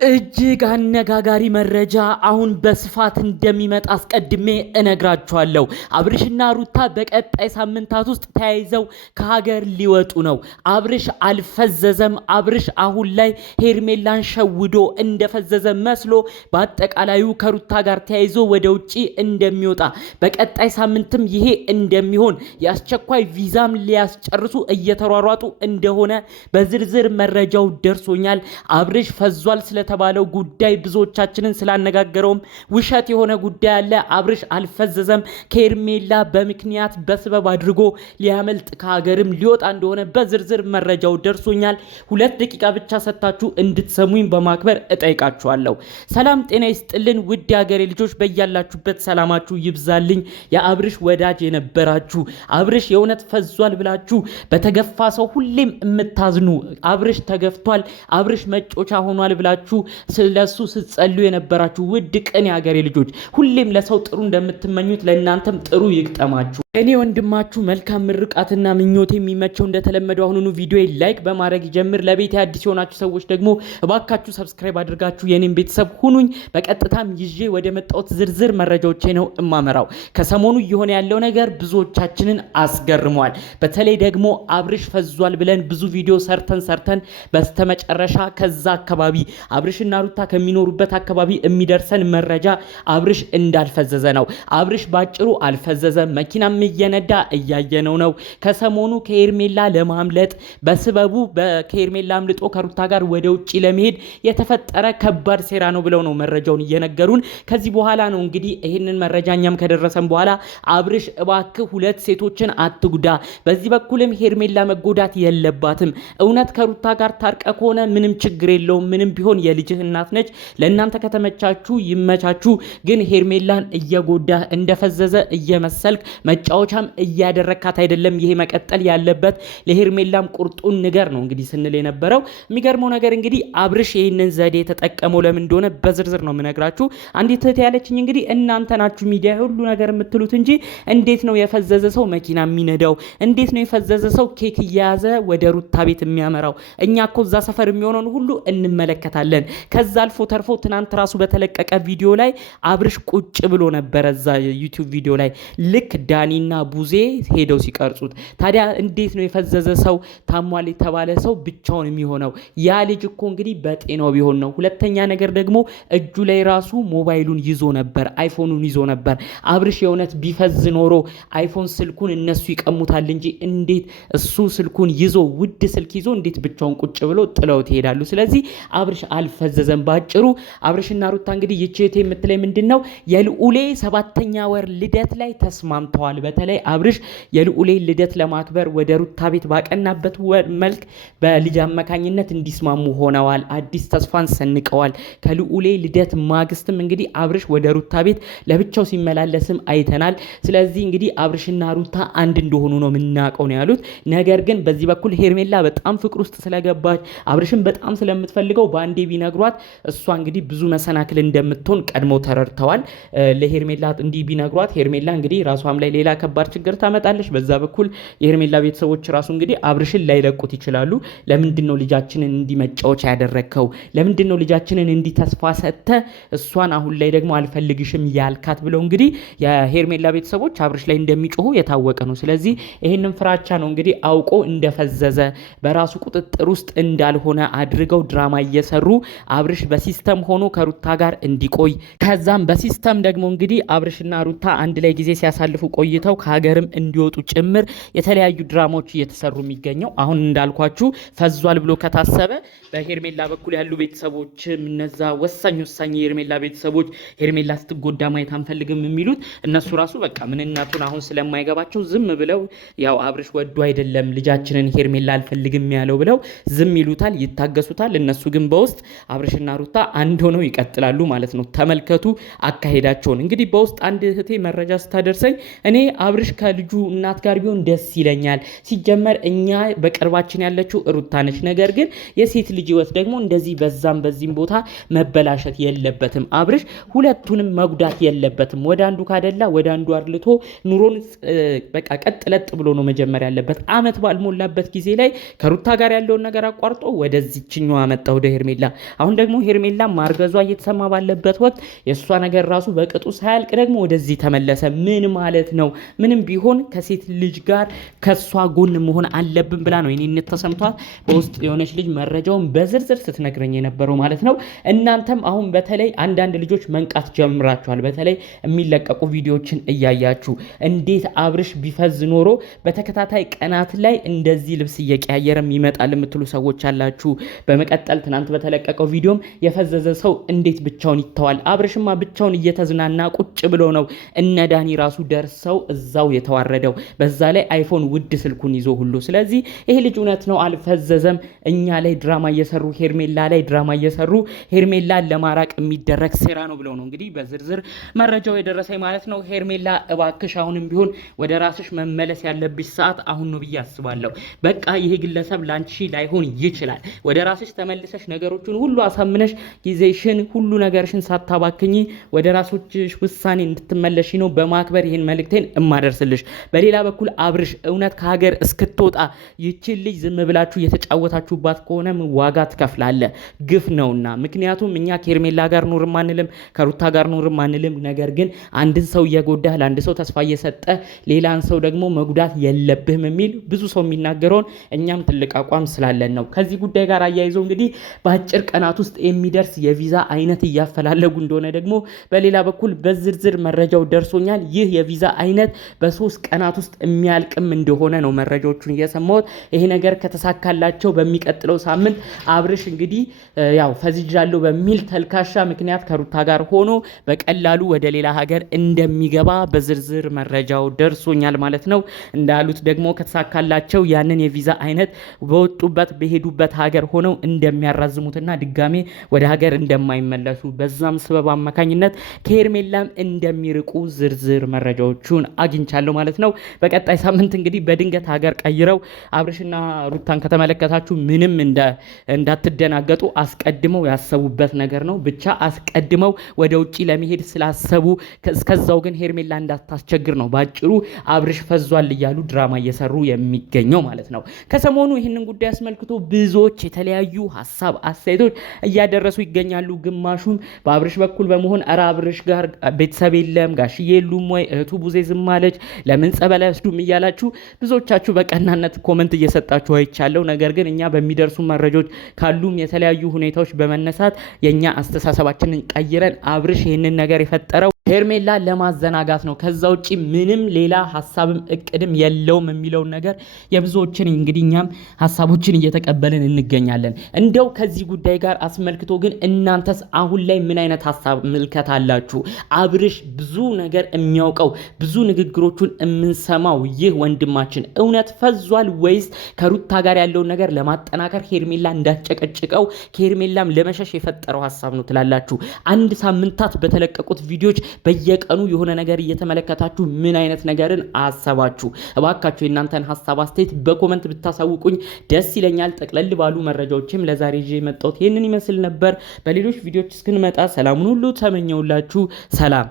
እጅግ አነጋጋሪ መረጃ አሁን በስፋት እንደሚመጣ አስቀድሜ እነግራችኋለሁ። አብርሽና ሩታ በቀጣይ ሳምንታት ውስጥ ተያይዘው ከሀገር ሊወጡ ነው። አብርሽ አልፈዘዘም። አብርሽ አሁን ላይ ሄርሜላን ሸውዶ እንደፈዘዘ መስሎ በአጠቃላዩ ከሩታ ጋር ተያይዞ ወደ ውጪ እንደሚወጣ በቀጣይ ሳምንትም ይሄ እንደሚሆን የአስቸኳይ ቪዛም ሊያስጨርሱ እየተሯሯጡ እንደሆነ በዝርዝር መረጃው ደርሶኛል። አብርሽ ፈዟል ስለተባለው ጉዳይ ብዙዎቻችንን ስላነጋገረውም ውሸት የሆነ ጉዳይ አለ። አብርሽ አልፈዘዘም። ከሄርሜላ በምክንያት በስበብ አድርጎ ሊያመልጥ ከሀገርም ሊወጣ እንደሆነ በዝርዝር መረጃው ደርሶኛል። 2 ደቂቃ ብቻ ሰጣችሁ እንድትሰሙኝ በማክበር እጠይቃችኋለሁ። ሰላም ጤና ይስጥልን ውድ የሀገሬ ልጆች፣ በያላችሁበት ሰላማችሁ ይብዛልኝ። የአብርሽ ወዳጅ የነበራችሁ አብርሽ የእውነት ፈዟል ብላችሁ በተገፋ ሰው ሁሌም የምታዝኑ አብርሽ ተገፍቷል፣ አብርሽ መጮቻ ሆኗል ብላችሁ ስለሱ ስትጸልዩ የነበራችሁ ውድ ቅን የሀገሬ ልጆች፣ ሁሌም ለሰው ጥሩ እንደምትመኙት ለእናንተም ጥሩ ይግጠማችሁ። እኔ ወንድማችሁ መልካም ምርቃትና ምኞት የሚመቸው እንደተለመደው አሁኑኑ ቪዲዮ ላይክ በማድረግ ጀምር። ለቤት አዲስ የሆናችሁ ሰዎች ደግሞ እባካችሁ ሰብስክራይብ አድርጋችሁ የኔን ቤተሰብ ሁኑኝ። በቀጥታም ይዤ ወደ መጣሁት ዝርዝር መረጃዎቼ ነው እማመራው። ከሰሞኑ እየሆነ ያለው ነገር ብዙዎቻችንን አስገርሟል። በተለይ ደግሞ አብርሽ ፈዟል ብለን ብዙ ቪዲዮ ሰርተን በስተመጨረሻ ከዛ አካባቢ አብርሽና ሩታ ከሚኖሩበት አካባቢ የሚደርሰን መረጃ አብርሽ እንዳልፈዘዘ ነው። አብርሽ ባጭሩ አልፈዘዘም። መኪናም እየነዳ እያየነው ነው። ከሰሞኑ ከሄርሜላ ለማምለጥ በስበቡ ከሄርሜላ አምልጦ ከሩታ ጋር ወደ ውጪ ለመሄድ የተፈጠረ ከባድ ሴራ ነው ብለው ነው መረጃውን እየነገሩን። ከዚህ በኋላ ነው እንግዲህ ይህንን መረጃኛም ከደረሰን በኋላ አብርሽ እባክህ 2 ሴቶችን አትጉዳ፣ በዚህ በኩልም ሄርሜላ መጎዳት የለባትም፣ እውነት ከሩታ ጋር ታርቀ ከሆነ ምንም ችግር የለውም፣ ምንም ቢሆን የልጅህ እናት ነች፣ ለእናንተ ከተመቻችሁ ይመቻችሁ፣ ግን ሄርሜላን እየጎዳ እንደፈዘዘ እየመሰልክ መጫወቻም እያደረካት አይደለም። ይሄ መቀጠል ያለበት ለሄርሜላም ቁርጡን ንገር ነው እንግዲህ ስንል የነበረው። የሚገርመው ነገር እንግዲህ አብርሽ ይህንን ዘዴ የተጠቀመው ለምን እንደሆነ በዝርዝር ነው የምነግራችሁ። አንዲት እህት ያለችኝ እንግዲህ እናንተ ናችሁ ሚዲያ ሁሉ ነገር የምትሉት እንጂ እንዴት ነው የፈዘዘ ሰው መኪና የሚነዳው? እንዴት ነው የፈዘዘ ሰው ኬክ እየያዘ ወደ ሩታ ቤት የሚያመራው? እኛ እኮ እዛ ሰፈር የሚሆነውን ሁሉ እንመለከታለን። ከዛ አልፎ ተርፎ ትናንት ራሱ በተለቀቀ ቪዲዮ ላይ አብርሽ ቁጭ ብሎ ነበረ እዛ ዩቲዩብ ቪዲዮ ላይ ልክ ዳኒና ቡዜ ሄደው ሲቀርጹት። ታዲያ እንዴት ነው የፈዘዘ ሰው ታሟል የተባለ ሰው ብቻውን የሚሆነው? ያ ልጅ እኮ እንግዲህ በጤናው ቢሆን ነው። ሁለተኛ ነገር ደግሞ እጁ ላይ ራሱ ሞባይሉን ይዞ ነበር፣ አይፎኑን ይዞ ነበር። አብርሽ የእውነት ቢፈዝ ኖሮ አይፎን ስልኩን እነሱ ይቀሙታል እንጂ እንዴት እሱ ስልኩን ይዞ ውድ ስልክ ይዞ እንዴት ብቻውን ቁጭ ብሎ ጥለው ይሄዳሉ? ስለዚህ አብርሽ አልፈዘዘም። ባጭሩ አብርሽና ሩታ እንግዲህ ይቼቴ የምትለይ ምንድነው የልዑሌ 7ኛ ወር ልደት ላይ ተስማምተዋል። በተለይ አብርሽ የልዑሌ ልደት ለማክበር ወደ ሩታ ቤት ባቀናበት መልክ በልጅ አመካኝነት እንዲስማሙ ሆነዋል። አዲስ ተስፋን ሰንቀዋል። ከልዑሌ ልደት ማግስትም እንግዲህ አብርሽ ወደ ሩታ ቤት ለብቻው ሲመላለስም አይተናል። ስለዚህ እንግዲህ አብርሽና ሩታ አንድ እንደሆኑ ነው የምናውቀው ነው ያሉት። ነገር ግን በዚህ በኩል ሄርሜላ በጣም ፍቅር ውስጥ ስለገባች አብርሽን በጣም ስለምትፈልገው በአንዴ ቢነግሯት እሷ እንግዲህ ብዙ መሰናክል እንደምትሆን ቀድመው ተረድተዋል። ለሄርሜላ እንዲህ ቢነግሯት ሄርሜላ እንግዲህ ራሷም ላይ ሌላ ከባድ ችግር ታመጣለች። በዛ በኩል የሄርሜላ ቤተሰቦች ራሱ እንግዲህ አብርሽን ላይለቁት ይችላሉ። ለምንድነው ልጃችንን እንዲመጫወቻ ያደረከው? ለምንድነው ልጃችንን እንዲተስፋ ሰጥተ እሷን አሁን ላይ ደግሞ አልፈልግሽም ያልካት ብለው እንግዲህ የሄርሜላ ቤተሰቦች አብርሽ ላይ እንደሚጮሁ የታወቀ ነው። ስለዚህ ይሄንን ፍራቻ ነው እንግዲህ አውቆ እንደፈዘዘ በራሱ ቁጥጥር ውስጥ እንዳልሆነ አድርገው ድራማ እየሰሩ አብርሽ በሲስተም ሆኖ ከሩታ ጋር እንዲቆይ ከዛም በሲስተም ደግሞ እንግዲህ አብርሽና ሩታ አንድ ላይ ጊዜ ሲያሳልፉ ቆይተው ከሀገርም እንዲወጡ ጭምር የተለያዩ ድራማዎች እየተሰሩ የሚገኘው አሁን እንዳልኳችሁ ፈዟል ብሎ ከታሰበ በሄርሜላ በኩል ያሉ ቤተሰቦች እነዛ ወሳኝ የሄርሜላ ቤተሰቦች ሄርሜላ ስትጎዳ ማየት አንፈልግም የሚሉት እነሱ ራሱ በቃ ምንነቱን አሁን ስለማይገባቸው ዝም ብለው ያው አብርሽ ወዶ አይደለም ልጃችንን ሄርሜላ አልፈልግም ያለው ብለው ዝም ይሉታል፣ ይታገሱታል። እነሱ ግን በውስጥ አብርሽና ሩታ አንድ ሆነው ይቀጥላሉ ማለት ነው። ተመልከቱ አካሄዳቸውን። እንግዲህ በውስጥ አንድ እህቴ መረጃ ስታደርሰኝ እኔ አብርሽ ከልጁ እናት ጋር ቢሆን ደስ ይለኛል። ሲጀመር እኛ በቅርባችን ያለችው ሩታ ነች። ነገር ግን የሴት ልጅ ህይወት ደግሞ እንደዚህ በዛም በዚህም ቦታ መበላሸት የለበትም። አብርሽ ሁለቱንም መጉዳት የለበትም። ወደ አንዱ ካደላ ወደ አንዱ አርልቶ ኑሮን በቃ ቀጥለጥ ብሎ ነው መጀመር ያለበት። አመት ባልሞላበት ጊዜ ላይ ከሩታ ጋር ያለውን ነገር አቋርጦ ወደዚህኛው አመጣ ወደ ሄርሜላ። አሁን ደግሞ ሄርሜላ ማርገዟ እየተሰማ ባለበት ወቅት የእሷ ነገር ራሱ በቅጡ ሳያልቅ ደግሞ ወደዚህ ተመለሰ። ምን ማለት ነው? ምንም ቢሆን ከሴት ልጅ ጋር ከሷ ጎን መሆን አለብን ብላ ነው የኔነት ተሰምቷል በውስጥ የሆነች ልጅ መረጃውን በዝርዝር ስትነግረኝ የነበረው ማለት ነው። እናንተም አሁን በተለይ አንዳንድ ልጆች መንቃት ጀምራችኋል። በተለይ የሚለቀቁ ቪዲዮዎችን እያያችሁ እንዴት አብርሽ ቢፈዝ ኖሮ በተከታታይ ቀናት ላይ እንደዚህ ልብስ እየቀያየረም ይመጣል የምትሉ ሰዎች አላችሁ። በመቀጠል ትናንት በተለቀቀው ቪዲዮም የፈዘዘ ሰው እንዴት ብቻውን ይተዋል? አብርሽማ ብቻውን እየተዝናና ቁጭ ብሎ ነው እነ ዳኒ ራሱ ደርሰው እዛው የተዋረደው፣ በዛ ላይ አይፎን ውድ ስልኩን ይዞ ሁሉ። ስለዚህ ይሄ ልጅ እውነት ነው አልፈዘዘም። እኛ ላይ ድራማ እየሰሩ ሄርሜላ ላይ ድራማ እየሰሩ ሄርሜላን ለማራቅ የሚደረግ ሴራ ነው ብለው ነው እንግዲህ በዝርዝር መረጃው የደረሰኝ ማለት ነው። ሄርሜላ እባክሽ አሁንም ቢሆን ወደ ራስሽ መመለስ ያለብሽ ሰዓት አሁን ነው ብዬ አስባለሁ። በቃ ይሄ ግለሰብ ላንቺ ላይሆን ይችላል። ወደ ራስሽ ተመልሰሽ ነገሮችን ሁሉ አሳምነሽ ጊዜሽን ሁሉ ነገርሽን ሳታባክኚ ወደ ራስሽ ውሳኔ እንድትመለሽ ነው በማክበር ይሄን መልእክቴን እማደርስልሽ። በሌላ በኩል አብርሽ እውነት ከሀገር እስክትወጣ ይቺን ልጅ ዝም ብላችሁ የተጫወታችሁባት ከሆነ ዋጋ ትከፍላለ። ግፍ ነውና። ምክንያቱም እኛ ከሄርሜላ ጋር ኑርም አንልም ከሩታ ጋር ኑርም አንልም። ነገር ግን አንድን ሰው እየጎዳህ ለአንድ ሰው ተስፋ እየሰጠ ሌላን ሰው ደግሞ መጉዳት የለብህም የሚል ብዙ ሰው የሚናገረውን እኛም ትልቅ አቋም ስላለን ነው። ከዚህ ጉዳይ ጋር አያይዘው እንግዲህ በአጭር ቀናት ውስጥ የሚደርስ የቪዛ አይነት እያፈላለጉ እንደሆነ ደግሞ በሌላ በኩል በዝርዝር መረጃው ደርሶኛል። ይህ የቪዛ አይነት በ3 ቀናት ውስጥ የሚያልቅም እንደሆነ ነው መረጃዎቹን እየሰማሁት። ይሄ ነገር ከተሳካላቸው በሚቀጥለው ሳምንት አብርሽ እንግዲህ ያው ፈዝጃለሁ በሚል ተልካሻ ምክንያት ከሩታ ጋር ሆኖ በቀላሉ ወደ ሌላ ሀገር እንደሚገባ በዝርዝር መረጃው ደርሶኛል ማለት ነው። እንዳሉት ደግሞ ከተሳካላቸው ያንን የቪዛ አይነት በወጡበት በሄዱበት ሀገር ሆነው እንደሚያራዝሙትና ድጋሜ ወደ ሀገር እንደማይመለሱ በዛም ስበብ አማካኝነት ከሄርሜላም እንደሚርቁ ዝርዝር መረጃዎቹን አግኝቻለሁ ማለት ነው። በቀጣይ ሳምንት እንግዲህ በድንገት ሀገር ቀይረው አብርሽና ሩታን ከተመለከታችሁ ምንም እንዳትደናገጡ አስቀድመው ያሰቡበት ነገር ነው። ብቻ አስቀድመው ወደ ውጪ ለመሄድ ስላሰቡ እስከዛው ግን ሄርሜላ እንዳታስቸግር ነው ባጭሩ አብርሽ ፈዟል እያሉ ድራማ እየሰሩ የሚገኘው ማለት ነው። ከሰሞኑ ይህንን ጉዳይ አስመልክቶ ብዙዎች የተለያዩ ሀሳብ አስተያየቶች እያደረሱ ይገኛሉ። ግማሹም በአብርሽ በኩል በመሆን ኧረ አብርሽ ጋር ቤተሰብ የለም ጋሽዬ የሉም ወይ እህቱ ቡዜ ዝም አለች ለምን ጸበል አይወስዱም እያላችሁ ብዙዎቻችሁ በቀናነት ኮመንት እየሰጣችሁ አይቻለሁ። ነገር ግን እኛ በሚደርሱ መረጃዎች ካሉም የተለያዩ ሁኔታዎች በመነሳት የኛ አስተሳሰባችንን ቀይረን አብርሽ ይህንን ነገር የፈጠረው ሄርሜላ ለማዘናጋት ነው፣ ከዛ ውጪ ምንም ሌላ ሐሳብም እቅድም የለውም የሚለውን ነገር የብዙዎችን እንግዲህ እኛም ሐሳቦችን እየተቀበልን እንገኛለን። እንደው ከዚህ ጉዳይ ጋር አስመልክቶ ግን እናንተስ አሁን ላይ ምን አይነት ሐሳብ ምልከታ አላችሁ? አብርሽ ብዙ ነገር የሚያውቀው ብዙ ንግግሮቹን የምንሰማው ይህ ወንድማችን እውነት ፈዟል ወይስ ከሩታ ጋር ያለውን ነገር ለማጠናከር ሄርሜላ እንዳጨቀጭቀው ከሄርሜላም ለመሸሽ የፈጠረው ሐሳብ ነው ትላላችሁ? አንድ ሳምንታት በተለቀቁት ቪዲዮዎች በየቀኑ የሆነ ነገር እየተመለከታችሁ ምን አይነት ነገርን አሰባችሁ? እባካችሁ የእናንተን ሐሳብ አስተያየት በኮመንት ብታሳውቁኝ ደስ ይለኛል። ጠቅለል ባሉ መረጃዎችም ለዛሬ ይዤ የመጣሁት ይህንን ይመስል ነበር። በሌሎች ቪዲዮዎች እስክንመጣ ሰላሙን ሁሉ ተመኘውላችሁ። ሰላም